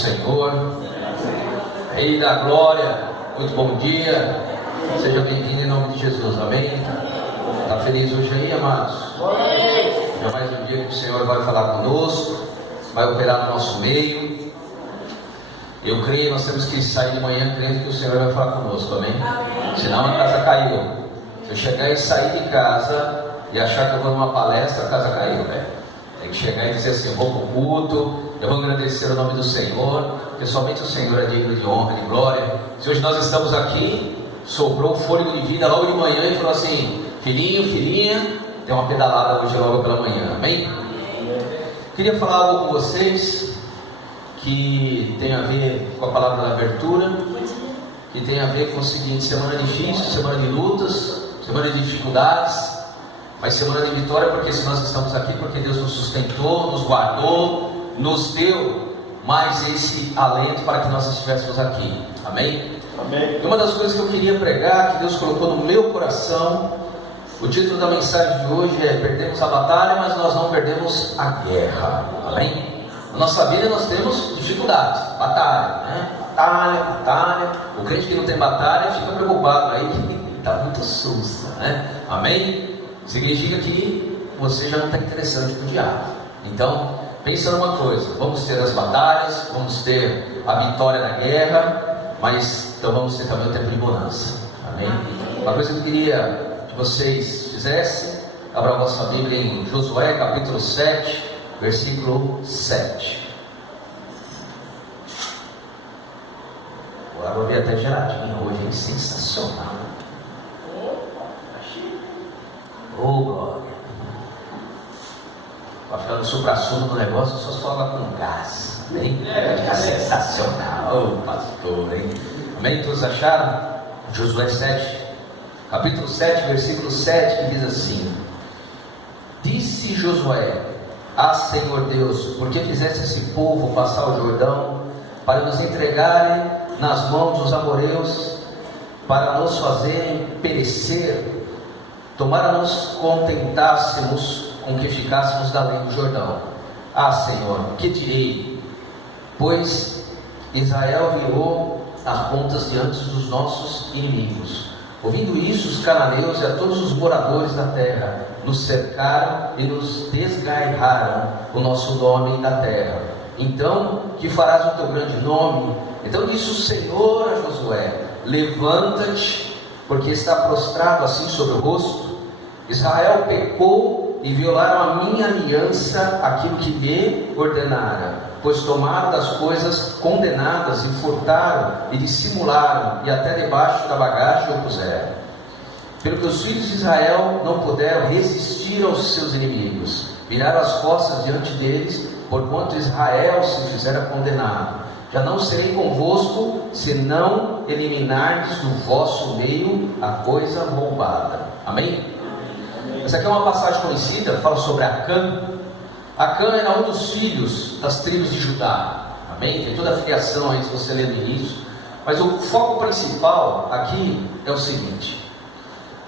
Senhor. Rei da glória, muito bom dia. Seja bem-vindo em nome de Jesus, amém? Está feliz hoje aí, amados? É mais um dia que o Senhor vai falar conosco, vai operar no nosso meio. Eu creio, nós temos que sair de manhã crendo que o Senhor vai falar conosco, amém? Senão a casa caiu. Se eu chegar e sair de casa e achar que eu vou numa palestra, a casa caiu, né? Tem que chegar e dizer assim: eu vou para o culto, eu vou agradecer o nome do Senhor, porque somente o Senhor é digno de honra, de glória. Se hoje nós estamos aqui, sobrou fôlego de vida logo de manhã e falou assim: filhinho, filhinha, tem uma pedalada hoje logo pela manhã, amém? Queria falar algo com vocês que tem a ver com a palavra da abertura, que tem a ver com o seguinte: semana difícil, semana de lutas, semana de dificuldades, mas semana de vitória, porque se nós estamos aqui, porque Deus nos sustentou, nos guardou, nos deu mais esse alento para que nós estivéssemos aqui, amém? Amém. E uma das coisas que eu queria pregar, que Deus colocou no meu coração, o título da mensagem de hoje é: perdemos a batalha, mas nós não perdemos a guerra, amém? Na nossa vida nós temos dificuldades, batalha, né? Batalha. O crente que não tem batalha fica preocupado aí, que está muito susto, né? Amém? Significa que você já não está interessante para o diabo. Então, pensa numa coisa: vamos ter as batalhas, vamos ter a vitória na guerra, mas então vamos ter também o tempo de bonança, amém? Uma coisa que eu queria que vocês fizessem: abra a vossa Bíblia em Josué capítulo 7, versículo 7. Agora vou ver até geladinho hoje, hein? Sensacional. Oh, glória. Para ficar no supra-sumo do negócio, só sola com gás, amém? Vai ficar sensacional, oh, pastor, hein? Amém? Todos acharam? Josué 7, capítulo 7, versículo 7, que diz assim: disse Josué: ah, Senhor Deus, por que fizeste esse povo passar o Jordão, para nos entregarem nas mãos dos amoreus, para nos fazerem perecer? Tomara nos contentássemos com que ficássemos da além do Jordão. Ah, Senhor, que direi? Pois Israel virou as pontas diante dos nossos inimigos. Ouvindo isso, os cananeus e a todos os moradores da terra nos cercaram e nos desgarraram o nosso nome da terra. Então, que farás o teu grande nome? Então disse o Senhor a Josué: levanta-te, porque está prostrado assim sobre o rosto. Israel pecou e violaram a minha aliança, aquilo que me ordenara, pois tomaram das coisas condenadas e furtaram e dissimularam, e até debaixo da bagagem o puseram. Pelo que os filhos de Israel não puderam resistir aos seus inimigos, viraram as costas diante deles, porquanto Israel se fizera condenado. Já não serei convosco, se não eliminardes do vosso meio a coisa roubada. Amém? Essa aqui é uma passagem conhecida, fala sobre Acã. Acã era um dos filhos das tribos de Judá, amém? Tem toda a filiação aí, se você ler no início. Mas o foco principal aqui é o seguinte: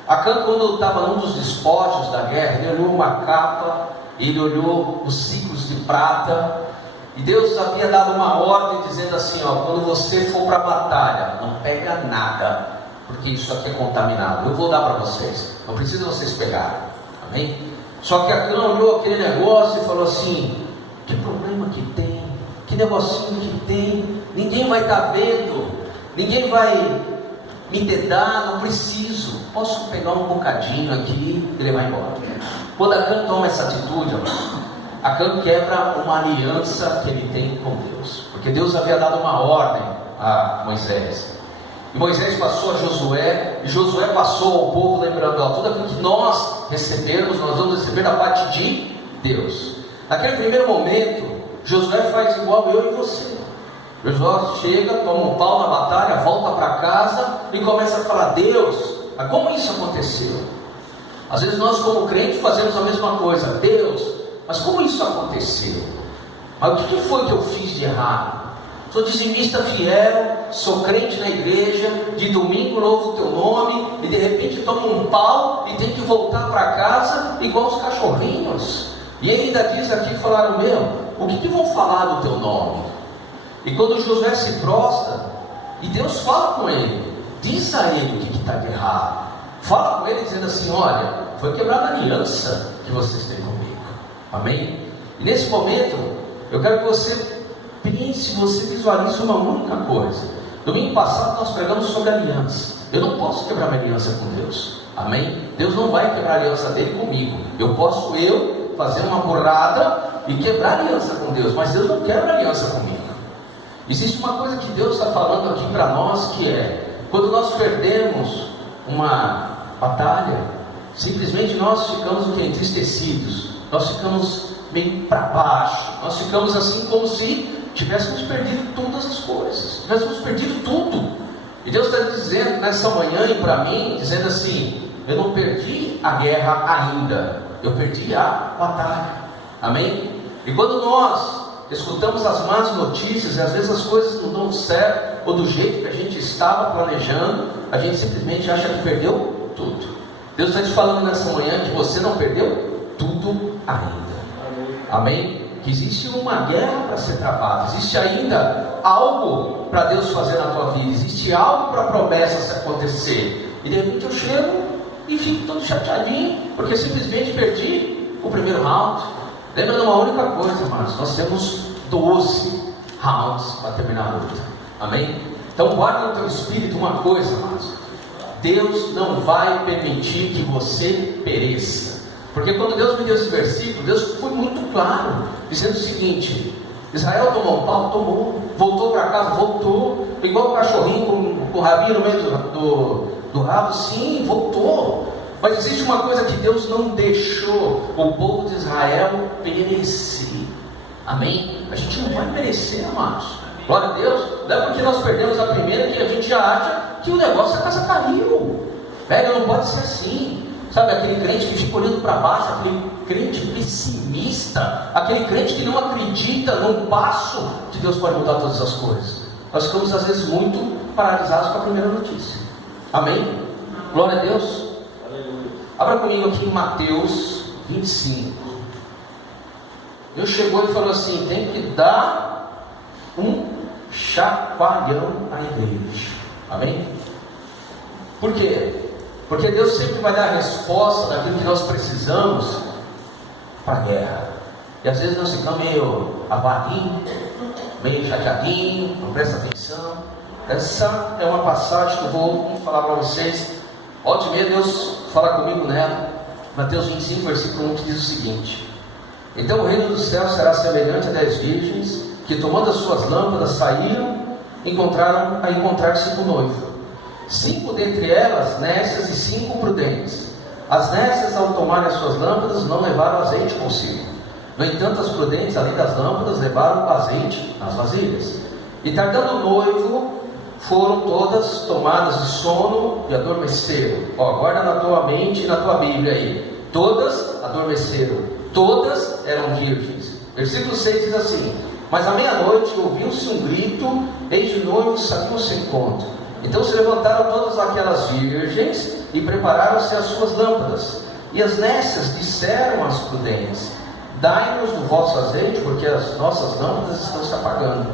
Acã, quando estava num dos despojos da guerra, ele olhou uma capa, ele olhou os ciclos de prata, e Deus havia dado uma ordem dizendo assim: ó, quando você for para a batalha, não pega nada, porque isso aqui é contaminado, eu vou dar para vocês, não precisa vocês pegarem, amém? Só que Acã olhou aquele negócio e falou assim: que problema que tem, que negocinho que tem, ninguém vai estar vendo, ninguém vai me dedar, não preciso, posso pegar um bocadinho aqui e levar embora. Quando Acã toma essa atitude, Acã quebra uma aliança que ele tem com Deus, porque Deus havia dado uma ordem a Moisés, e Moisés passou a Josué, e Josué passou ao povo, lembrando: ó, tudo aquilo que nós recebermos, nós vamos receber da parte de Deus. Naquele primeiro momento, Josué faz igual eu e você. Josué chega, toma um pau na batalha, volta para casa e começa a falar: Deus, mas como isso aconteceu? Às vezes nós, como crentes, fazemos a mesma coisa: Deus, mas como isso aconteceu? Mas o que foi que eu fiz de errado? Sou dizimista fiel, sou crente na igreja, de domingo louvo o teu nome, e de repente tomo um pau e tenho que voltar para casa igual os cachorrinhos. E ele ainda diz aqui, falaram: meu, o que vão falar do teu nome? E quando Josué se prostra, e Deus fala com ele, diz a ele o que está errado, fala com ele dizendo assim: olha, foi quebrada a aliança que vocês têm comigo. Amém? E nesse momento, eu quero que você pense, você visualize uma única coisa. Domingo passado nós pregamos sobre aliança. Eu não posso quebrar minha aliança com Deus. Amém? Deus não vai quebrar a aliança dele comigo. Eu posso fazer uma burrada e quebrar a aliança com Deus, mas Deus não quebra a aliança comigo. Existe uma coisa que Deus está falando aqui para nós, que é: quando nós perdemos uma batalha, simplesmente nós ficamos o que? Entristecidos, nós ficamos meio para baixo, nós ficamos assim como se tivéssemos perdido todas as coisas, tivéssemos perdido tudo. E Deus está dizendo nessa manhã e para mim, dizendo assim: eu não perdi a guerra ainda, eu perdi a batalha. Amém? E quando nós escutamos as más notícias, e às vezes as coisas não dão certo, ou do jeito que a gente estava planejando, a gente simplesmente acha que perdeu tudo. Deus está te falando nessa manhã que você não perdeu tudo ainda. Amém? Que existe uma guerra para ser travada, existe ainda algo para Deus fazer na tua vida, existe algo para a promessa se acontecer. E de repente eu chego e fico todo chateadinho, porque simplesmente perdi o primeiro round. Lembra de uma única coisa, irmãos: nós temos 12 rounds para terminar a luta. Amém? Então guarda no teu espírito uma coisa, irmãos: Deus não vai permitir que você pereça. Porque quando Deus me deu esse versículo, Deus foi muito claro, dizendo o seguinte: Israel tomou um pau? Tomou. Voltou para casa? Voltou. Igual um cachorrinho com o rabinho no meio do rabo? Sim, voltou. Mas existe uma coisa que Deus não deixou o povo de Israel perecer. Amém? A gente não vai perecer, amados. Glória a Deus. Não é porque nós perdemos a primeira que a gente já acha que o negócio, a casa caiu. Velho, não pode ser assim. Sabe, aquele crente que fica olhando para baixo, aquele crente pessimista, aquele crente que não acredita num passo que Deus pode mudar todas as coisas. Nós ficamos às vezes muito paralisados com a primeira notícia. Amém? Glória a Deus. Abra comigo aqui em Mateus 25. Deus chegou e falou assim: tem que dar um chacoalhão na igreja. Amém? Por quê? Porque Deus sempre vai dar a resposta daquilo que nós precisamos para a guerra. E às vezes nós ficamos meio avarinho, meio chateadinho, não presta atenção. Essa é uma passagem que eu vou falar para vocês. Volte e meia, Deus fala comigo nela. Mateus 25, versículo 1, que diz o seguinte: então o reino dos céus será semelhante a 10 virgens que, tomando as suas lâmpadas, saíram e encontrar-se com o noivo. 5 dentre elas nécias e 5 prudentes. As nécias, ao tomarem as suas lâmpadas, não levaram azeite consigo. No entanto, as prudentes, além das lâmpadas, levaram azeite nas vasilhas. E tardando o noivo, foram todas tomadas de sono e adormeceram. Guarda na tua mente e na tua Bíblia aí: todas adormeceram, todas eram virgens. Versículo 6 diz assim: mas à meia-noite ouviu-se um grito, eis o noivo saiu ao seu encontro. Então se levantaram todas aquelas virgens e prepararam-se as suas lâmpadas. E as nécias disseram às prudentes: dai-nos do vosso azeite, porque as nossas lâmpadas estão se apagando.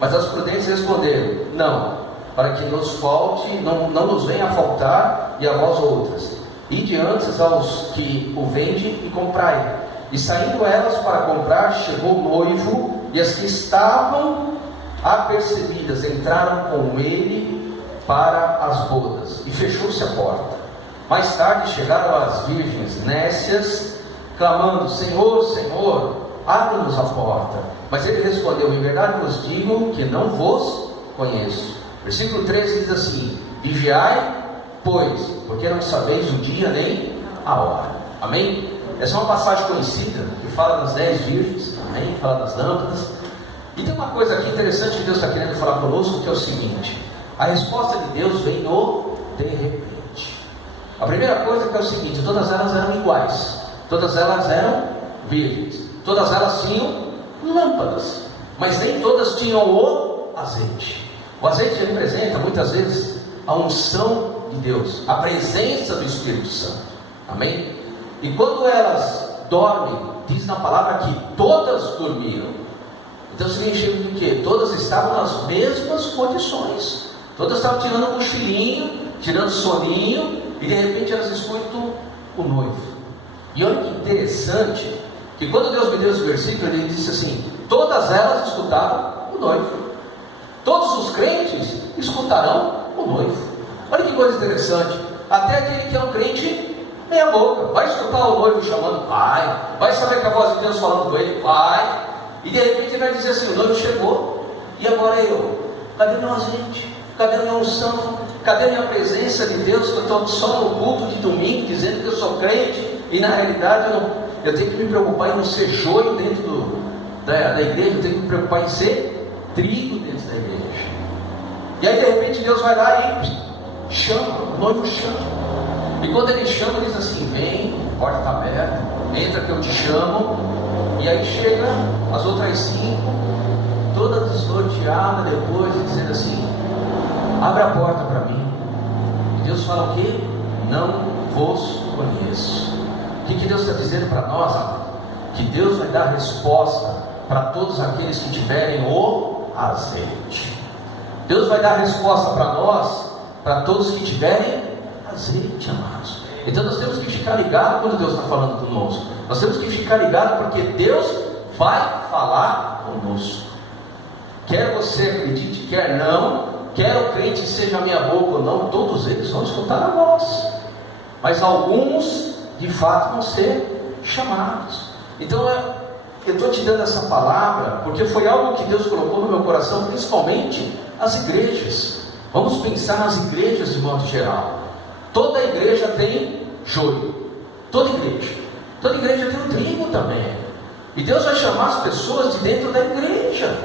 Mas as prudentes responderam: não, para que nos falte, não nos venha a faltar, e a vós outras. Ide antes aos que o vendem e comprai. E saindo elas para comprar, chegou o noivo, e as que estavam apercebidas entraram com ele para as bodas, e fechou-se a porta. Mais tarde chegaram as virgens nécias, clamando: Senhor, Senhor, abre-nos a porta. Mas ele respondeu: em verdade vos digo que não vos conheço. Versículo 13 diz assim: vigiai, pois, porque não sabeis o dia nem a hora. Amém? Essa é uma passagem conhecida, que fala das 10 virgens, amém? Fala das lâmpadas. E tem uma coisa aqui interessante que Deus está querendo falar conosco, que é o seguinte: a resposta de Deus vem no de repente. A primeira coisa que é o seguinte: todas elas eram iguais, todas elas eram virgens, todas elas tinham lâmpadas, mas nem todas tinham o azeite. O azeite representa muitas vezes a unção de Deus, a presença do Espírito Santo. Amém? E quando elas dormem, diz na palavra que todas dormiram. Então significa de quê? Todas estavam nas mesmas condições. Todas estavam tirando um cochilinho, tirando soninho, e de repente elas escutam o noivo. E olha que interessante, que quando Deus me deu esse versículo, Ele disse assim: todas elas escutaram o noivo. Todos os crentes escutarão o noivo. Olha que coisa interessante. Até aquele que é um crente meia boca vai escutar o noivo chamando pai, vai saber que a voz de Deus falando com ele, pai, e de repente ele vai dizer assim: o noivo chegou, e agora eu? Cadê meu azeite? Cadê minha unção? Cadê minha presença de Deus? Que eu estou só no culto de domingo dizendo que eu sou crente, e na realidade eu tenho que me preocupar em não ser joio dentro da igreja, eu tenho que me preocupar em ser trigo dentro da igreja. E aí de repente Deus vai lá e chama, o noivo chama. E quando ele chama, ele diz assim: vem, a porta está aberta, entra que eu te chamo. E aí chega as outras 5, todas desnorteadas depois, dizendo assim: abre a porta para mim. E Deus fala o quê? Não vos conheço. O que Deus está dizendo para nós, amado? Que Deus vai dar resposta para todos aqueles que tiverem o azeite. Deus vai dar resposta para nós, para todos que tiverem azeite, amados. Então nós temos que ficar ligados quando Deus está falando conosco. Nós temos que ficar ligados porque Deus vai falar conosco. Quer você acredite, quer não, quer o crente seja a minha boca ou não, todos eles vão escutar a voz. Mas alguns, de fato, vão ser chamados. Então eu estou te dando essa palavra porque foi algo que Deus colocou no meu coração, principalmente as igrejas. Vamos pensar nas igrejas de modo geral. Toda igreja tem joio. Toda igreja tem um trigo também. E Deus vai chamar as pessoas de dentro da igreja.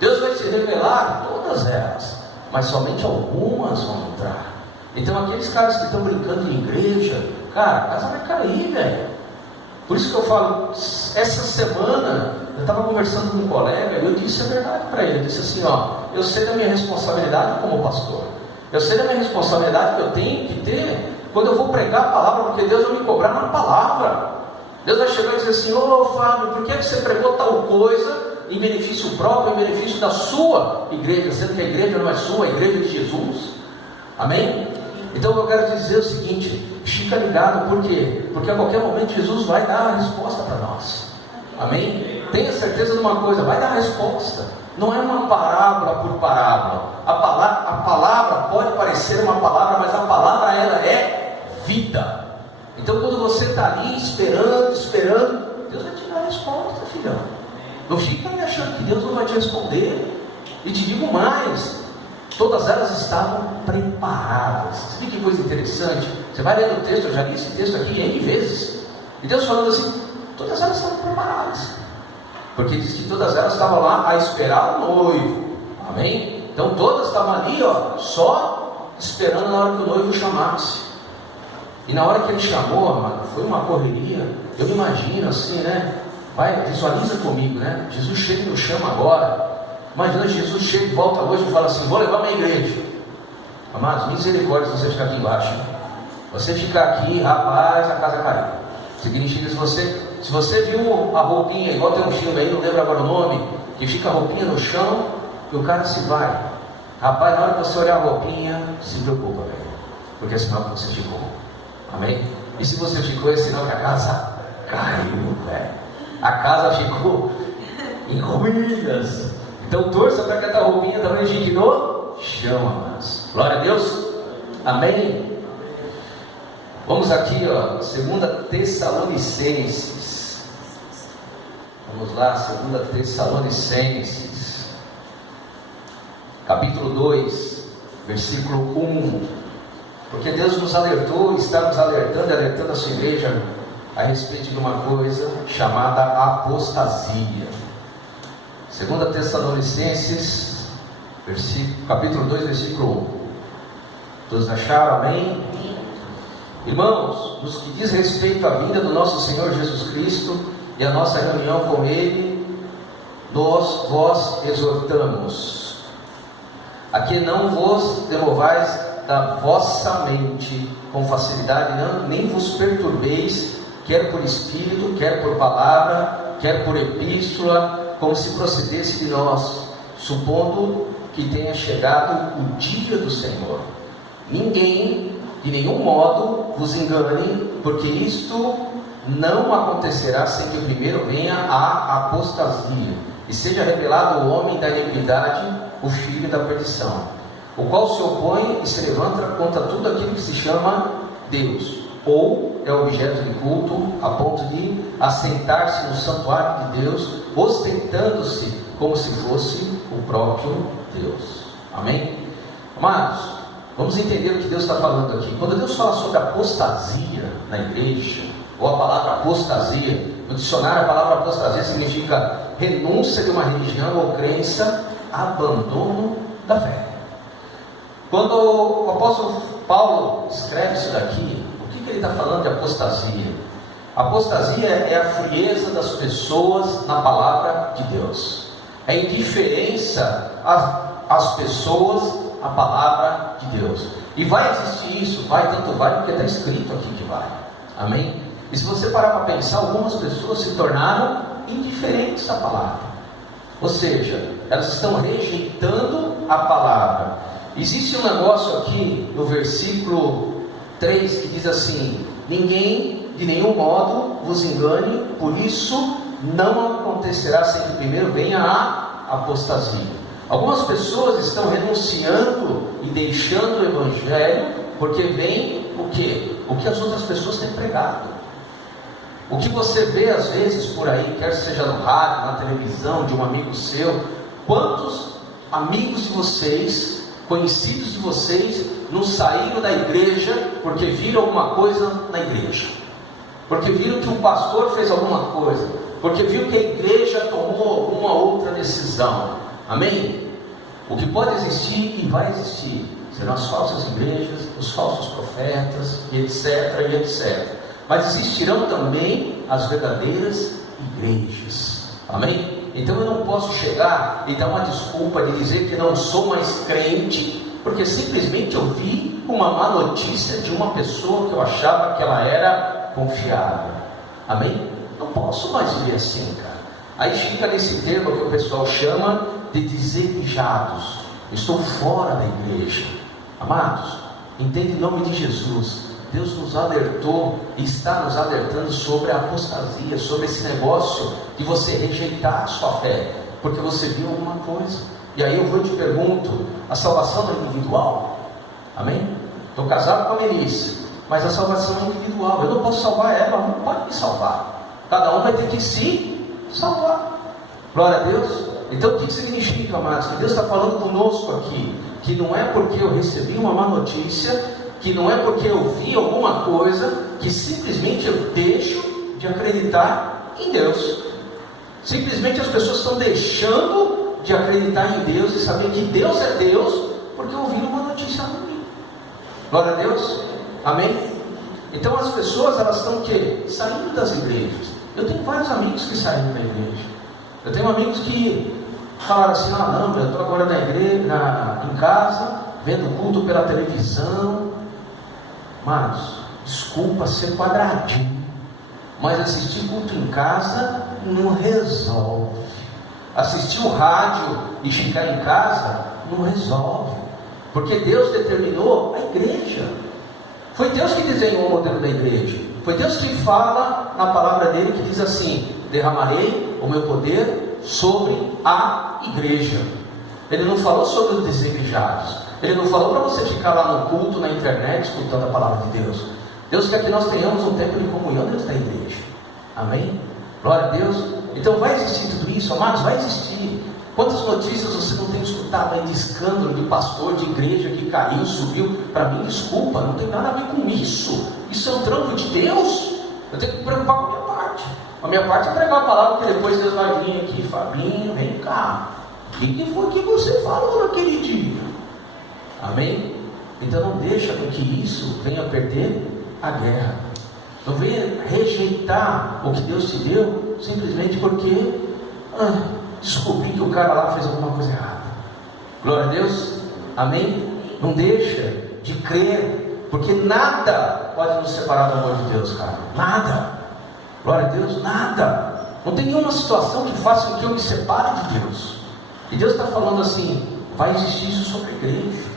Deus vai se revelar a todas elas, mas somente algumas vão entrar. Então aqueles caras que estão brincando em igreja, cara, a casa vai cair, velho. Por isso que eu falo, essa semana eu estava conversando com um colega e eu disse a verdade para ele. Eu disse assim: ó, eu sei da minha responsabilidade como pastor. Eu sei da minha responsabilidade que eu tenho que ter quando eu vou pregar a palavra, porque Deus vai me cobrar na palavra. Deus vai chegar e dizer assim: ô Fábio, por que você pregou tal coisa em benefício próprio, em benefício da sua igreja, sendo que a igreja não é sua, a igreja é de Jesus? Amém? Então eu quero dizer o seguinte: fica ligado, por quê? Porque a qualquer momento Jesus vai dar a resposta para nós. Amém? Tenha certeza de uma coisa: vai dar a resposta. Não é uma parábola por parábola. A palavra pode parecer uma palavra, mas a palavra ela é vida. Então quando você está ali esperando, Deus vai te dar a resposta, filhão. Não fica aí achando que Deus não vai te responder. E te digo mais: todas elas estavam preparadas. Você vê que coisa interessante? Você vai ler o texto, eu já li esse texto aqui N vezes. E Deus falando assim: todas elas estavam preparadas. Porque diz que todas elas estavam lá a esperar o noivo. Amém? Então todas estavam ali, ó, só esperando na hora que o noivo chamasse. E na hora que ele chamou, amado, foi uma correria. Eu me imagino assim, né? Vai, visualiza comigo, né? Jesus chega e nos chama agora. Imagina Jesus chega e volta hoje e fala assim: vou levar minha igreja. Amados, misericórdia se você ficar aqui embaixo. Você ficar aqui, rapaz, a casa caiu. Significa se você viu a roupinha, igual tem um filme aí, não lembro agora o nome, que fica a roupinha no chão e o cara se vai. Rapaz, na hora que você olhar a roupinha, se preocupa, velho. Porque é sinal que você ficou. Amém? E se você ficou, é sinal que a casa caiu, velho. A casa ficou em ruínas. Então torça para que essa roupinha também fique no chão, amados. Glória a Deus. Amém. Vamos aqui, ó, 2 Tessalonicenses. Vamos lá, 2 Tessalonicenses, capítulo 2, versículo 1. Porque Deus nos alertou, está nos alertando a sua igreja a respeito de uma coisa chamada apostasia. 2 Tessalonicenses, capítulo 2, versículo 1. Todos acharam? Amém? Irmãos, nos que diz respeito à vinda do nosso Senhor Jesus Cristo e a nossa reunião com Ele, vós exortamos a que não vos demovais da vossa mente com facilidade, nem vos perturbeis, quer por espírito, quer por palavra, quer por epístola, como se procedesse de nós, supondo que tenha chegado o dia do Senhor. Ninguém, de nenhum modo, vos engane, porque isto não acontecerá sem que primeiro venha a apostasia, e seja revelado o homem da iniquidade, o filho da perdição, o qual se opõe e se levanta contra tudo aquilo que se chama Deus, ou é objeto de culto, a ponto de assentar-se no santuário de Deus, ostentando-se como se fosse o próprio Deus. Amém? Amados, vamos entender o que Deus está falando aqui. Quando Deus fala sobre apostasia na igreja, ou a palavra apostasia, no dicionário a palavra apostasia significa renúncia de uma religião ou crença, abandono da fé. Quando o apóstolo Paulo escreve isso daqui, o que ele está falando de apostasia? Apostasia é a frieza das pessoas na palavra de Deus, é indiferença às pessoas à palavra de Deus. E vai existir isso, tanto vai porque está escrito aqui que vai. Amém? E se você parar para pensar, algumas pessoas se tornaram indiferentes à palavra, ou seja, elas estão rejeitando a palavra. Existe um negócio aqui no versículo 3 que diz assim: ninguém de nenhum modo vos engane, por isso não acontecerá sem que primeiro venha a apostasia. Algumas pessoas estão renunciando e deixando o evangelho porque vem o que? O que as outras pessoas têm pregado. O que você vê às vezes por aí, quer seja no rádio, na televisão, de um amigo seu. Quantos amigos de vocês, conhecidos de vocês, não saíram da igreja porque viram alguma coisa na igreja, porque viram que um pastor fez alguma coisa, porque viram que a igreja tomou alguma outra decisão? Amém? O que pode existir e vai existir serão as falsas igrejas, os falsos profetas, e etc, e etc. Mas existirão também as verdadeiras igrejas. Amém? Então eu não posso chegar e dar uma desculpa de dizer que não sou mais crente, porque simplesmente eu vi uma má notícia de uma pessoa que eu achava que ela era confiável. Amém? Não posso mais viver assim, cara. Aí fica nesse termo que o pessoal chama de desejados. Estou fora da igreja. Amados, entende em nome de Jesus. Deus nos alertou e está nos alertando sobre a apostasia, sobre esse negócio de você rejeitar a sua fé, porque você viu alguma coisa. E aí eu te pergunto, a salvação é individual? Amém? Estou casado com a Melissa, mas a salvação é individual. Eu não posso salvar ela, ela não pode me salvar. Cada um vai ter que se salvar. Glória a Deus. Então o que significa, amados? Que Deus está falando conosco aqui, que não é porque eu recebi uma má notícia, que não é porque eu vi alguma coisa, que simplesmente eu deixo de acreditar em Deus. Simplesmente as pessoas estão deixando de acreditar em Deus e saber que Deus é Deus, porque ouviram uma notícia ruim. Glória a Deus. Amém? Então as pessoas, elas estão o quê? Saindo das igrejas. Eu tenho vários amigos que saíram da igreja. Eu tenho amigos que falaram assim: não, eu estou agora na igreja, em casa, vendo culto pela televisão. Mas, desculpa ser quadradinho, mas assistir culto em casa não resolve. Assistir o rádio e ficar em casa não resolve, porque Deus determinou a igreja. Foi Deus que desenhou o modelo da igreja. Foi Deus que fala na palavra dele, que diz assim: derramarei o meu poder sobre a igreja. Ele não falou sobre os desejados. Ele não falou para você ficar lá no culto, na internet, escutando a palavra de Deus. Deus quer que nós tenhamos um tempo de comunhão dentro da igreja. Amém? Glória a Deus. Então vai existir tudo isso, amados? Vai existir. Quantas notícias você não tem escutado aí de escândalo, de pastor, de igreja que caiu, subiu? Para mim, desculpa, não tem nada a ver com isso. Isso é um trampo de Deus. Eu tenho que me preocupar com a minha parte. A minha parte é pregar a palavra, porque depois Deus vai vir aqui: Fabinho, vem cá. O que foi que você falou naquele dia? Amém? Então não deixa com que isso venha perder a guerra. Não venha rejeitar o que Deus te deu simplesmente porque descobri que o cara lá fez alguma coisa errada. Glória a Deus. Amém? Não deixa de crer, porque nada pode nos separar do amor de Deus, cara. Nada. Glória a Deus, nada. Não tem nenhuma situação que faça com que eu me separe de Deus. E Deus está falando assim: vai existir isso sobre a igreja.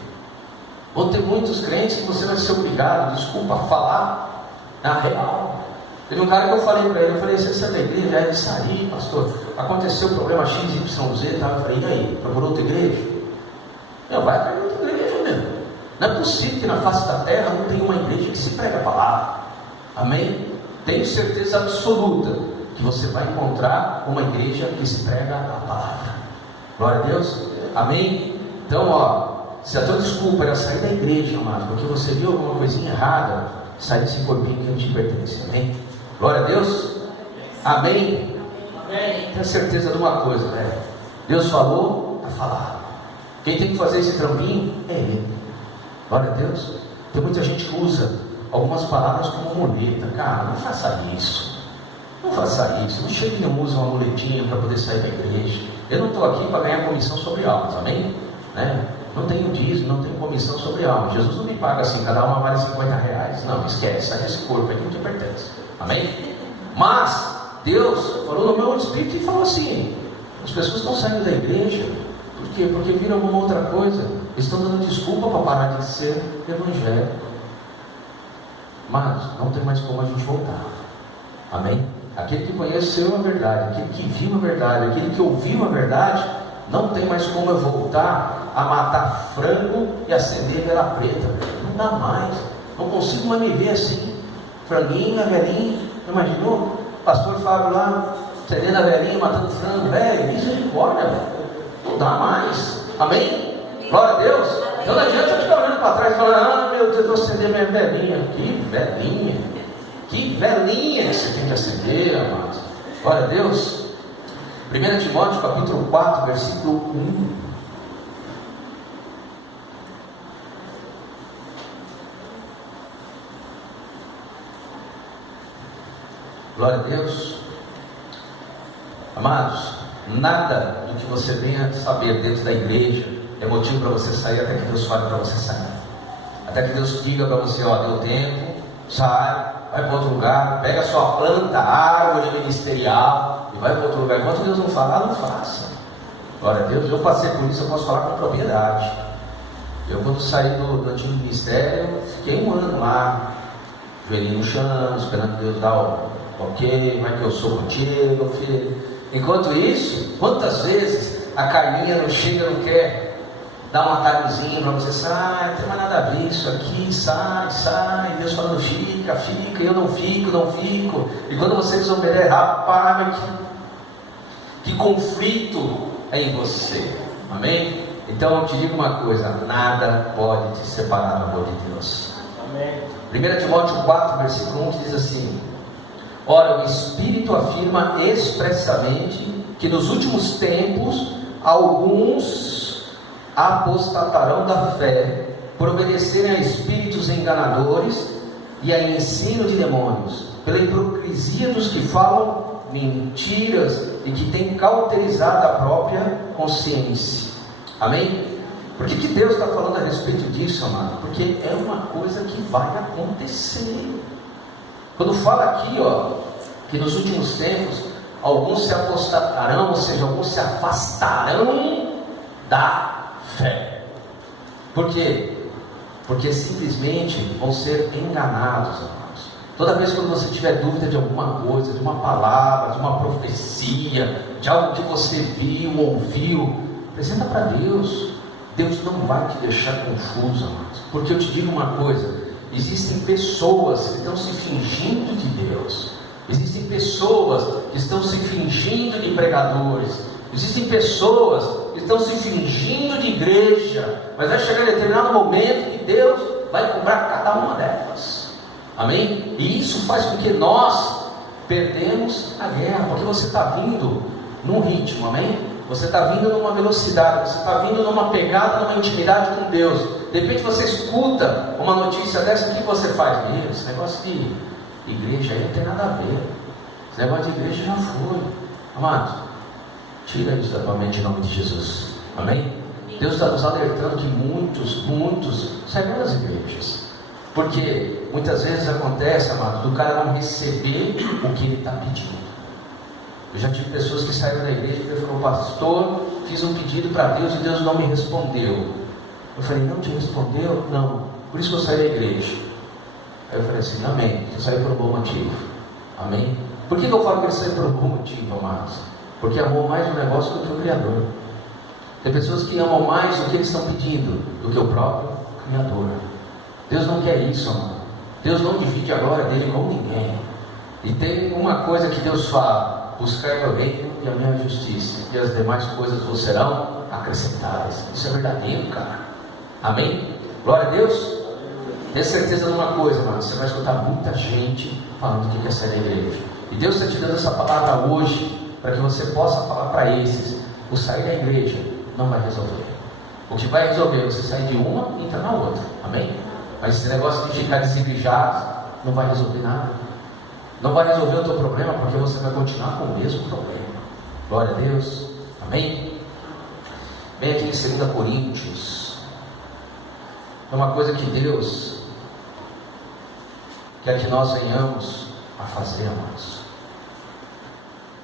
Vão ter muitos crentes que você vai ser obrigado, desculpa, a falar na real. Teve um cara que eu falei para ele, eu falei: você é da igreja? Aí ele disse: aí, pastor, aconteceu o problema X, Y, Z, tá? Eu falei: e aí, procurou outra igreja? Não, vai para outra igreja mesmo. Não é possível que na face da terra não tenha uma igreja que se prega a palavra. Amém? Tenho certeza absoluta que você vai encontrar uma igreja que se prega a palavra. Glória a Deus. Amém? Então, se a tua desculpa era sair da igreja, amado, porque você viu alguma coisinha errada, sai desse corpinho que não te pertence. Amém? Glória a Deus. Amém? Amém. Tenha certeza de uma coisa, velho. Deus falou, está falado. Quem tem que fazer esse trampinho é Ele. Glória a Deus. Tem muita gente que usa algumas palavras como muleta. Cara, não faça isso. Não faça isso. Não chegue e não use uma muletinha para poder sair da igreja. Eu não estou aqui para ganhar comissão sobre almas. Amém? Né? Não tenho dízimo, não tenho comissão sobre almas. Jesus não me paga assim, cada uma vale R$50. Não, esquece, sai desse corpo aí que não te pertence. Amém? Mas Deus falou no meu espírito e falou assim: as pessoas estão saindo da igreja. Por quê? Porque viram alguma outra coisa. Estão dando desculpa para parar de ser evangélico. Mas não tem mais como a gente voltar. Amém? Aquele que conheceu a verdade, aquele que viu a verdade, aquele que ouviu a verdade, não tem mais como eu voltar a matar frango e acender vela preta. Não dá mais. Não consigo mais me ver assim. Franguinho, velhinho. Imaginou? Pastor Fábio lá, acendendo a velhinha, matando frango. Velho, misericórdia, velho. Não dá mais. Amém? Glória a Deus. Então não adianta eu ficar olhando para trás e falar: ah, meu Deus, vou acender minha velhinha. Que velhinha. Que velhinha que você tem que acender, amados. Glória a Deus. 1 Timóteo capítulo 4, versículo 1. Glória a Deus. Amados, nada do que você venha saber dentro da igreja é motivo para você sair até que Deus fale para você sair. Até que Deus diga para você: ó, deu tempo, sai, vai para outro lugar, pega a sua planta, árvore ministerial e vai para outro lugar. Enquanto Deus não falar, não faça. Glória a Deus. Eu passei por isso, eu posso falar com propriedade. Eu, quando saí do antigo ministério, fiquei um ano lá, joelhinho no chão, esperando Deus dar o ok, como é que eu sou contigo, filho. Enquanto isso, quantas vezes a Carminha não chega, não quer dar um atalhozinho para você: sai, não tem mais nada a ver isso aqui, sai, Deus falando fica, e eu não fico, e quando você desobedece, rapaz, mas que conflito é em você. Amém? Então eu te digo uma coisa: nada pode te separar do amor de Deus. Amém. 1 Timóteo 4, versículo 1 diz assim: ora, o Espírito afirma expressamente que nos últimos tempos alguns apostatarão da fé, por obedecerem a espíritos enganadores e a ensino de demônios, pela hipocrisia dos que falam mentiras e que têm cauterizado a própria consciência. Amém? Por que Deus está falando a respeito disso, amado? Porque é uma coisa que vai acontecer. Quando fala aqui, que nos últimos tempos alguns se apostatarão, ou seja, alguns se afastarão da fé. Por quê? Porque simplesmente vão ser enganados, amados. Toda vez que você tiver dúvida de alguma coisa, de uma palavra, de uma profecia, de algo que você viu, ouviu, apresenta para Deus. Deus não vai te deixar confuso, amados. Porque eu te digo uma coisa: existem pessoas que estão se fingindo de Deus. Existem pessoas que estão se fingindo de pregadores. Existem pessoas que estão se fingindo de igreja. Mas vai chegar em determinado momento que Deus vai cobrar cada uma delas. Amém? E isso faz com que nós perdemos a guerra. Porque você está vindo num ritmo, amém? Você está vindo numa velocidade, você está vindo numa pegada, numa intimidade com Deus. De repente você escuta uma notícia dessa, o que você faz? Esse negócio de igreja aí não tem nada a ver. Esse negócio de igreja já foi. Amados, tira isso da tua mente em nome de Jesus. Amém? Deus está nos alertando que muitos saem das igrejas. Porque muitas vezes acontece, amado, do cara não receber o que ele está pedindo. Eu já tive pessoas que saíram da igreja e falaram: pastor, fiz um pedido para Deus e Deus não me respondeu. Eu falei: não te respondeu? Não, por isso que eu saí da igreja. Aí eu falei assim: amém, você saiu por um bom motivo. Amém? Por que eu falo que ele saiu por um bom motivo, amados? Porque amou mais o negócio do que o Criador. Tem pessoas que amam mais o que eles estão pedindo do que o próprio Criador. Deus não quer isso, amado. Deus não divide a glória dele com ninguém. E tem uma coisa que Deus fala: buscar o reino e a minha justiça, e as demais coisas vos serão acrescentadas. Isso é verdadeiro, cara. Amém? Glória a Deus. Tenha certeza de uma coisa, mano: você vai escutar muita gente falando que quer sair da igreja. E Deus está te dando essa palavra hoje para que você possa falar para esses: o sair da igreja não vai resolver. O que vai resolver é você sair de uma e entrar na outra. Amém? Mas esse negócio de ficar desigrijado não vai resolver nada. Não vai resolver o teu problema, porque você vai continuar com o mesmo problema. Glória a Deus. Amém? Vem aqui em 2 Coríntios. É uma coisa que Deus quer que nós venhamos a fazer, amados.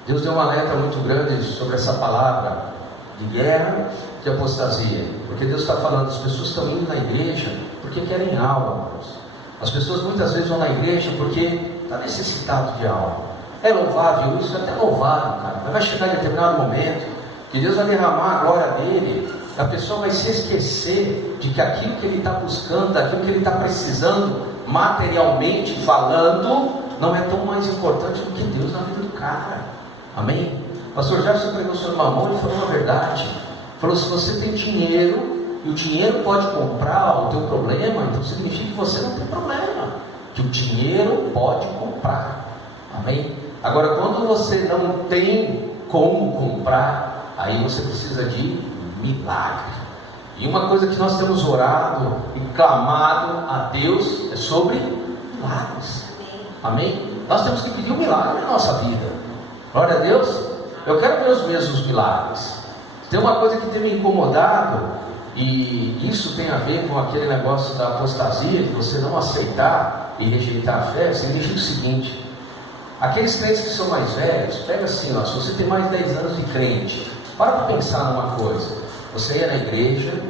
Deus deu um alerta muito grande sobre essa palavra de guerra, de apostasia. Porque Deus está falando: as pessoas estão indo na igreja porque querem algo, amados. As pessoas muitas vezes vão na igreja porque está necessitado de algo. É louvável isso, é até louvável, cara. Mas vai chegar em determinado momento que Deus vai derramar a glória dele, a pessoa vai se esquecer de que aquilo que ele está buscando, daquilo que ele está precisando, materialmente falando, não é tão mais importante do que Deus na vida do cara. Amém? O pastor Jackson pregou sobre mamão e falou uma verdade. Falou: se você tem dinheiro e o dinheiro pode comprar o teu problema, então significa que você não tem problema, que o dinheiro pode comprar. Amém? Agora, quando você não tem como comprar, aí você precisa de milagre. E uma coisa que nós temos orado e clamado a Deus é sobre milagres. Amém? Nós temos que pedir um milagre na nossa vida. Glória a Deus. Eu quero ver os mesmos milagres. Tem uma coisa que tem me incomodado, e isso tem a ver com aquele negócio da apostasia, de você não aceitar e rejeitar a fé. Significa o seguinte: aqueles crentes que são mais velhos, pega assim, ó, se você tem mais de 10 anos de crente, para pensar numa coisa. Você ia na igreja,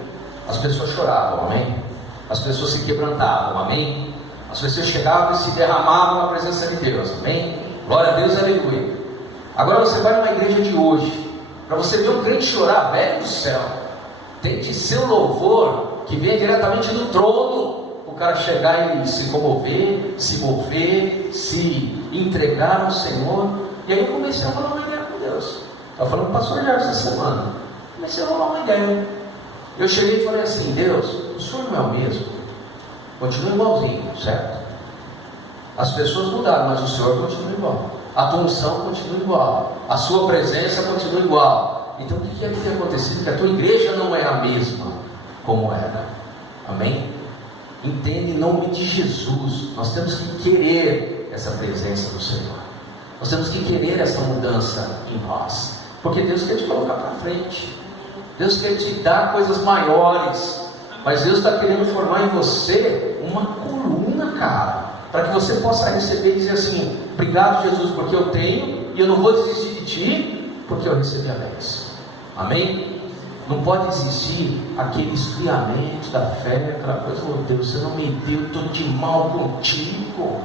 as pessoas choravam, amém? As pessoas se quebrantavam, amém? As pessoas chegavam e se derramavam na presença de Deus, amém? Glória a Deus, aleluia. Agora você vai numa igreja de hoje, para você ver um crente chorar, velho do céu, tem que ser um louvor que venha diretamente do trono, o cara chegar e se comover, se mover, se entregar ao Senhor. E aí eu comecei a falar uma ideia com Deus. Estava falando com o pastor Jardim essa semana. Comecei a falar uma ideia. Eu cheguei e falei assim: Deus, o Senhor não é o mesmo? Continua igualzinho, certo? As pessoas mudaram, mas o Senhor continua igual. A tua unção continua igual. A sua presença continua igual. Então o que é que tem acontecido? Que a tua igreja não é a mesma como era. Amém? Entende, em nome de Jesus. Nós temos que querer essa presença do Senhor. Nós temos que querer essa mudança em nós. Porque Deus quer te colocar para frente. Deus quer te dar coisas maiores. Mas Deus está querendo formar em você uma coluna, cara, para que você possa receber e dizer assim: obrigado, Jesus, porque eu tenho, e eu não vou desistir de ti, porque eu recebi a bênção. Amém? Não pode existir aquele esfriamento da fé, aquela coisa: oh Deus, você não me deu, estou de mal contigo.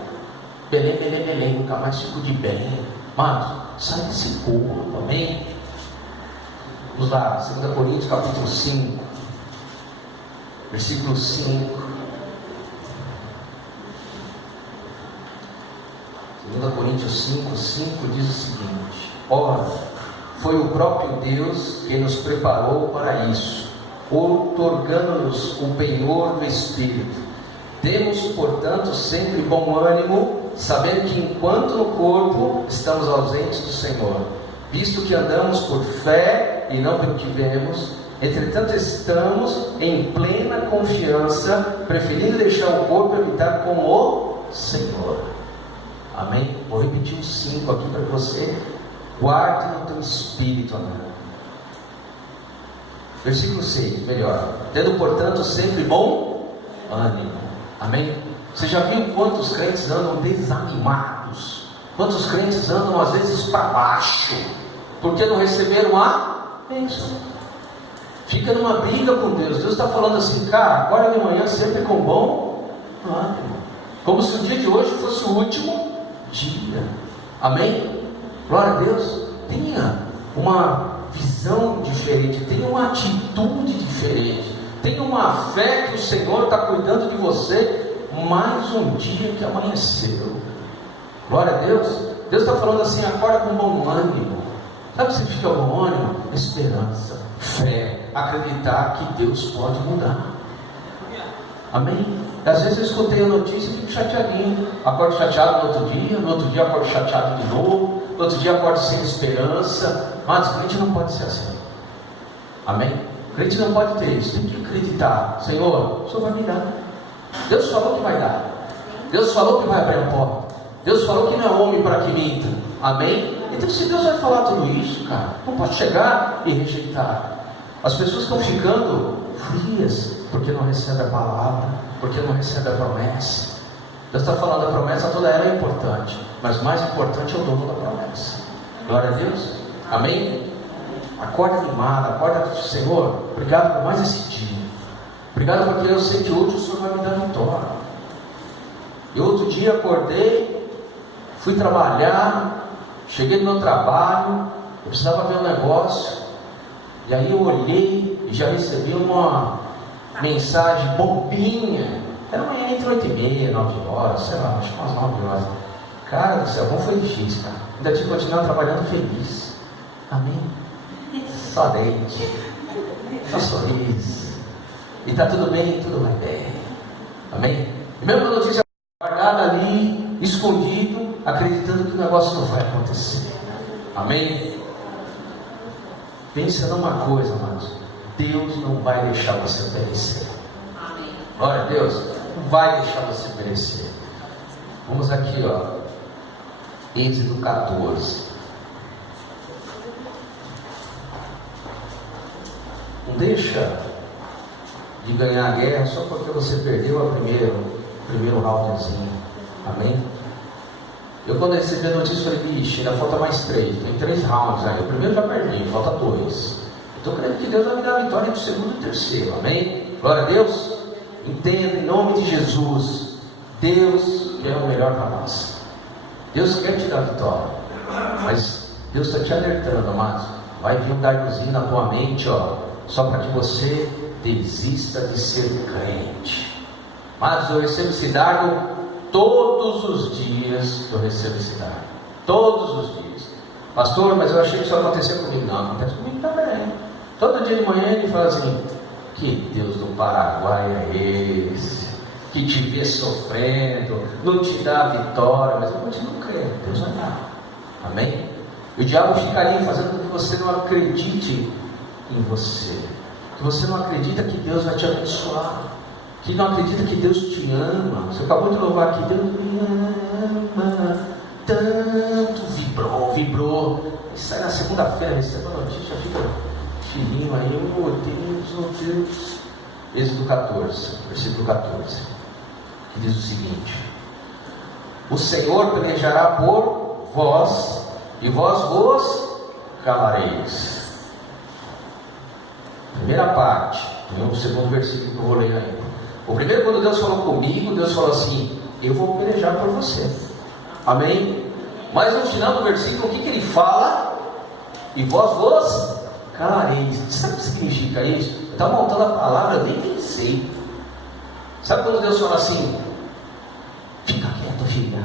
Belém, belém, belém, nunca mais fico de bem. Mano, sai desse corpo, amém? Vamos lá, 2 Coríntios capítulo 5, versículo 5. 2 Coríntios 5, 5 diz o seguinte: ora, foi o próprio Deus que nos preparou para isso, outorgando-nos o penhor do Espírito. Temos, portanto, sempre bom ânimo, sabendo que enquanto no corpo estamos ausentes do Senhor, visto que andamos por fé e não pelo que vemos, entretanto estamos em plena confiança, preferindo deixar o corpo habitar com o Senhor. Amém? Vou repetir os 5 aqui para que você guarde no teu espírito, amém? Versículo 6, melhor: tendo, portanto, sempre bom ânimo. Amém? Você já viu quantos crentes andam desanimados? Quantos crentes andam às vezes para baixo, porque não receberam a bênção? Fica numa briga com Deus. Deus está falando assim, cara, agora de manhã sempre com bom ânimo, como se o dia de hoje fosse o último dia. Amém? Glória a Deus. Tenha uma visão diferente, tenha uma atitude diferente, tenha uma fé que o Senhor está cuidando de você mais um dia que amanheceu. Glória a Deus. Deus está falando assim, acorda com bom ânimo. Sabe o que significa bom ânimo? Esperança, fé, acreditar que Deus pode mudar. Amém? Às vezes eu escutei a notícia e fico chateadinho. Acordo chateado no outro dia acordo chateado de novo, no outro dia acordo sem esperança. Mas o crente não pode ser assim. Amém? O crente não pode ter isso. Tem que acreditar. Senhor, o Senhor vai me dar. Deus falou que vai dar. Deus falou que vai abrir a porta. Deus falou que não é homem para que minta. Amém? Então se Deus vai falar tudo isso, cara, não pode chegar e rejeitar. As pessoas estão ficando frias porque não recebem a palavra, porque não recebem a promessa. Deus está falando da promessa, toda ela é importante, mas mais importante é o dono da promessa. Glória a Deus. Amém? Acorda animado, acorda, Senhor, obrigado por mais esse dia. Obrigado porque eu sei que hoje o Senhor vai me dar vitória. E outro dia acordei, fui trabalhar, cheguei no meu trabalho, eu precisava ver um negócio, e aí eu olhei e já recebi uma mensagem bombinha. Era amanhã entre 8h30, 9h, sei lá, acho que umas 9h. Cara do céu, como foi difícil, cara. Ainda tive que continuar trabalhando feliz. Amém? Só dente, só sorriso, e está tudo bem, tudo vai bem. Amém? E mesmo a notícia guardada ali, escondido, acreditando que o negócio não vai acontecer. Amém? Pensa numa coisa, amados, Deus não vai deixar você perecer. Amém. Glória a Deus, não vai deixar você perecer. Vamos aqui, ó, Êxodo 14. Não deixa de ganhar a guerra só porque você perdeu o primeiro roundzinho. Amém? Eu quando recebi a notícia falei, bicho, ainda falta mais 3, tem 3 rounds aí. O primeiro já perdi, falta 2. Estou crendo que Deus vai me dar a vitória no segundo e terceiro. Amém? Glória a Deus. Entenda em nome de Jesus, Deus quer o melhor para nós. Deus quer te dar a vitória, mas Deus está te alertando, amados. Vai vir um dardozinho na tua mente, ó, só para que você desista de ser crente. Mas eu recebo esse dardo todos os dias. Eu recebo esse dardo todos os dias. Pastor, mas eu achei que isso acontecia comigo. Não, acontece comigo também. Todo dia de manhã ele fala assim: que Deus do Paraguai é esse que te vê sofrendo, não te dá a vitória? Mas eu continuo crendo, Deus vai dar. Amém? E o diabo fica ali fazendo com que você não acredite em você, que você não acredita que Deus vai te abençoar, que não acredita que Deus te ama. Você acabou de louvar aqui, Deus me ama tanto, vibrou, e sai na segunda-feira, recebe a notícia, fica filhinho aí, meu Deus. Êxodo 14, versículo 14, que diz o seguinte: o Senhor pelejará por vós, e vós vos calareis. Primeira parte, o segundo versículo que eu vou ler aí. O primeiro, quando Deus falou comigo, Deus falou assim: eu vou pelejar por você. Amém? Mas no final do versículo, o que ele fala? E vós vos calareis. Sabe o que significa isso? Eu estava montando a palavra, eu nem pensei. Sabe quando Deus fala assim: fica quieto, filha,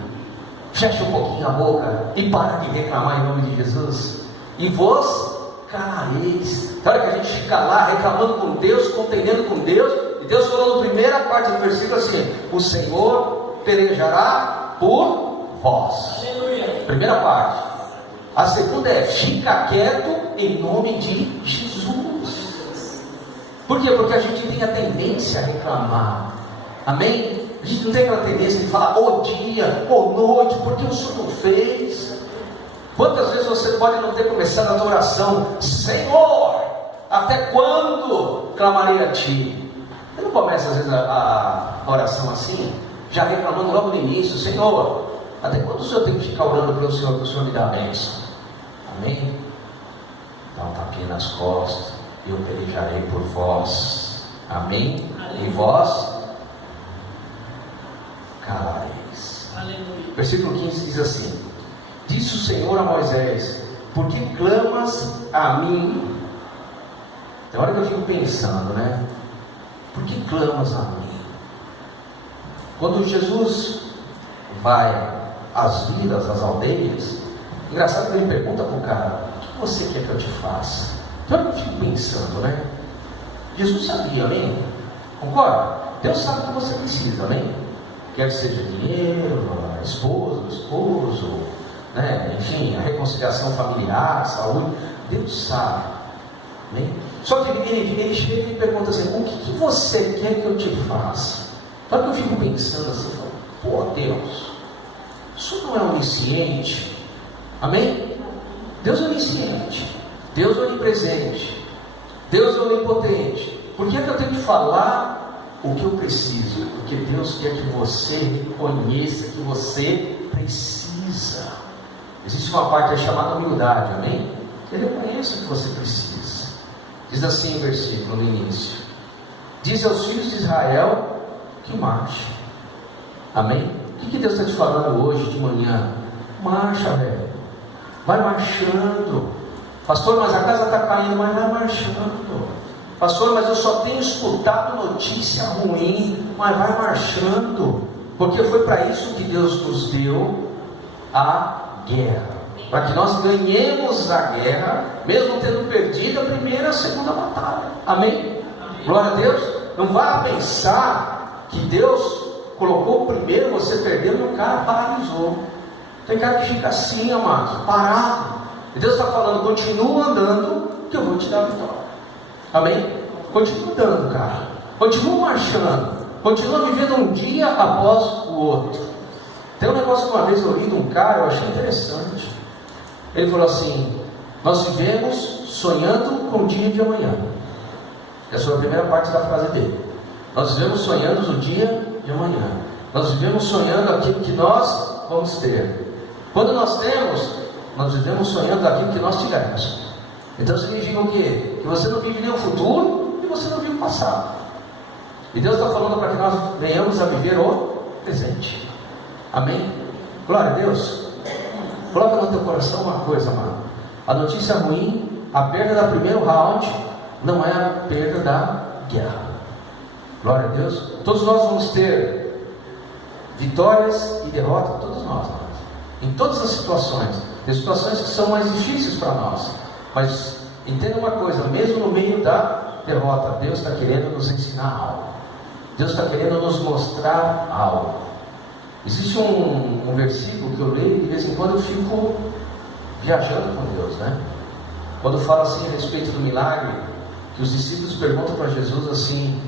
fecha um pouquinho a boca e para de reclamar em nome de Jesus. E vós calareis. Na hora que a gente fica lá reclamando com Deus, contendendo com Deus, e Deus falou na primeira parte do versículo assim: o Senhor pelejará por vós. Aleluia. Primeira parte. A segunda é: fica quieto em nome de Jesus. Por quê? Porque a gente tem a tendência a reclamar. Amém? A gente não tem aquela tendência de falar ô dia, ô noite, porque o Senhor não fez. Quantas vezes você pode não ter começado a tua oração: Senhor, até quando clamarei a Ti? Você não começa às vezes a oração assim, já reclamando logo no início: Senhor, Até quando o senhor tem que ficar orando pelo senhor, para o senhor me dar a bênção? Amém? Dá um tapinha nas costas, eu pelejarei por vós. Amém? E vós calareis. Aleluia. Versículo 15 diz assim: disse o Senhor a Moisés: por que clamas a mim? Tem hora que eu fico pensando, né? Por que clamas a mim? Quando Jesus vai às vilas, às aldeias, engraçado que ele pergunta para o cara: o que você quer que eu te faça? Então eu fico pensando, né? Jesus sabia, amém? Concorda? Deus sabe o que você precisa, amém? Quer que seja dinheiro, esposo, né? Enfim, a reconciliação familiar, saúde. Deus sabe, amém? Só que ele chega e pergunta assim: o que você quer que eu te faça? Só que eu fico pensando assim, pô, Deus, isso não é onisciente? Amém? Deus é onisciente, Deus é onipresente, Deus é onipotente. Por que eu tenho que falar o que eu preciso? Porque Deus quer que você reconheça que você precisa. Existe uma parte chamada humildade, amém? Que reconheça que você precisa. Diz assim o versículo no início: diz aos filhos de Israel que marche. Amém? O que Deus está te falando hoje de manhã? Marcha, velho. Vai marchando. Pastor, mas a casa está caindo. Mas vai marchando. Pastor, mas eu só tenho escutado notícia ruim. Mas vai marchando. Porque foi para isso que Deus nos deu a guerra. Para que nós ganhemos a guerra, mesmo tendo perdido a primeira e a segunda batalha. Amém? Glória a Deus. Não vá pensar que Deus colocou primeiro você perdendo e o cara paralisou. Tem cara que fica assim, amado, parado. E Deus está falando: continua andando, que eu vou te dar a vitória. Amém? Continua andando, cara. Continua marchando. Continua vivendo um dia após o outro. Tem um negócio que uma vez eu li de um cara, eu achei interessante. Ele falou assim: nós vivemos sonhando com o dia de amanhã. Essa foi a primeira parte da frase dele. Nós vivemos sonhando o dia de amanhã. Nós vivemos sonhando aquilo que nós vamos ter. Quando nós temos, nós vivemos sonhando aquilo que nós tivemos. Então significa o quê? Que você não vive nem o futuro e você não vive o passado. E Deus está falando para que nós venhamos a viver o presente. Amém? Glória a Deus. Coloca no teu coração uma coisa, mano. A notícia ruim, a perda do primeiro round, não é a perda da guerra. Glória a Deus. Todos nós vamos ter vitórias e derrotas, todos nós, em todas as situações. Tem situações que são mais difíceis para nós, mas entenda uma coisa: mesmo no meio da derrota, Deus está querendo nos ensinar algo. Deus está querendo nos mostrar algo. Existe um versículo que eu leio e de vez em quando eu fico viajando com Deus, né? Quando fala assim a respeito do milagre, que os discípulos perguntam para Jesus assim: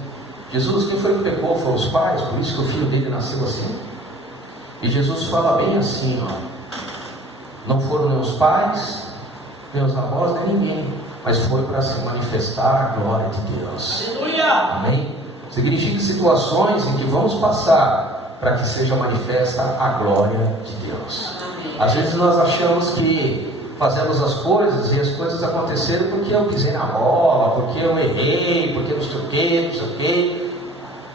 Jesus, quem foi que pecou? Foram os pais? Por isso que o filho dele nasceu assim? E Jesus fala bem assim, ó: não foram nem os pais, nem os avós, nem ninguém, mas foi para se manifestar a glória de Deus. Aleluia! Amém? Significa situações em que vamos passar para que seja manifesta a glória de Deus. Amém. Às vezes nós achamos que fazemos as coisas e as coisas aconteceram porque eu pisei na bola, porque eu errei, porque não sei o que, não sei o que.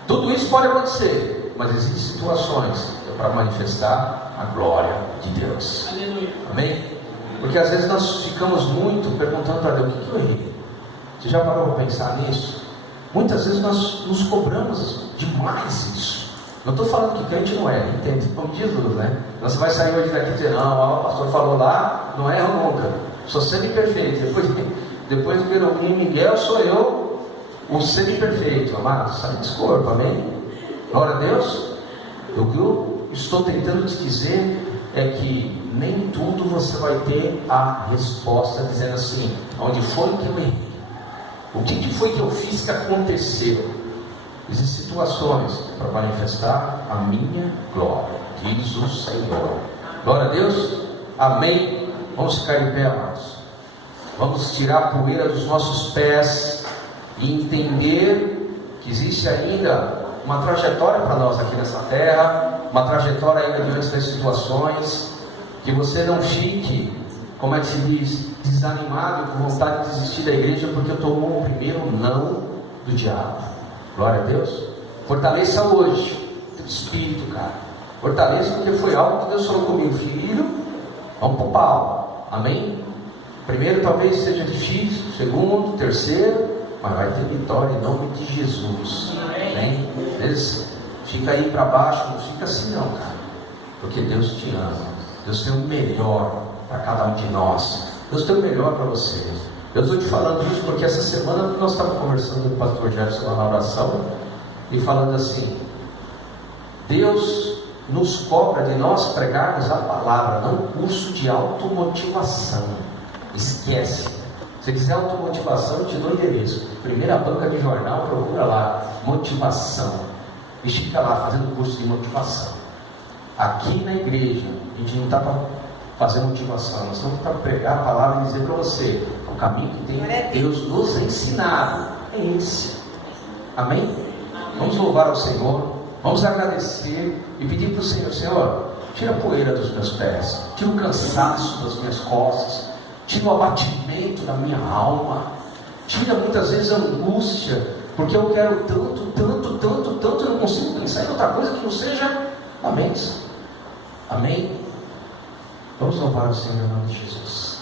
Tudo isso pode acontecer, mas existem situações que é para manifestar a glória de Deus. Aleluia. Amém? Porque às vezes nós ficamos muito perguntando para Deus: o que eu errei? Você já parou para pensar nisso? Muitas vezes nós nos cobramos demais isso. Não estou falando que crente não é, entende? Como diz Jesus, né? Você vai sair hoje daqui e dizer: não, o pastor falou lá, não erro nunca, sou semi-perfeito. Depois do Querubim Miguel, sou eu o semi-perfeito. Amado, sai desse corpo, amém? Glória a Deus. O que eu estou tentando te dizer é que nem tudo você vai ter a resposta dizendo assim: onde foi que eu errei? O que foi que eu fiz que aconteceu? Existem situações para manifestar a minha glória, diz o Senhor. Glória a Deus. Amém. Vamos ficar em pé, amados. Vamos tirar a poeira dos nossos pés e entender que existe ainda uma trajetória para nós aqui nessa terra, uma trajetória ainda diante das situações, que você não fique, como é que se diz, desanimado, com vontade de desistir da igreja, porque eu tomou o primeiro não do diabo. Glória a Deus. Fortaleça hoje o espírito, cara. Fortaleça, porque foi algo que Deus falou comigo, filho, vamos para o pau. Amém? Primeiro talvez seja difícil, segundo, terceiro, mas vai ter vitória em nome de Jesus. Amém? Beleza? Fica aí para baixo, não fica assim não, cara, porque Deus te ama. Deus tem o melhor para cada um de nós. Deus tem o melhor para você. Eu estou te falando isso porque essa semana nós estávamos conversando com o pastor Jefferson na oração e falando assim: Deus nos cobra de nós pregarmos a palavra, não um curso de automotivação. Esquece. Se quiser automotivação, eu te dou o endereço. Primeira banca de jornal, procura lá, motivação. E fica lá fazendo curso de motivação. Aqui na igreja, a gente não está para fazer motivação, nós estamos para pregar a palavra e dizer para você: o caminho que tem Deus nos ensinado é esse. Amém? Vamos louvar ao Senhor, vamos agradecer e pedir para o Senhor: Senhor, tira a poeira dos meus pés, tira o cansaço das minhas costas, tira o abatimento da minha alma, tira muitas vezes a angústia, porque eu quero tanto, eu não consigo pensar em outra coisa que não seja a bênção. Amém? Vamos louvar o Senhor em nome de Jesus.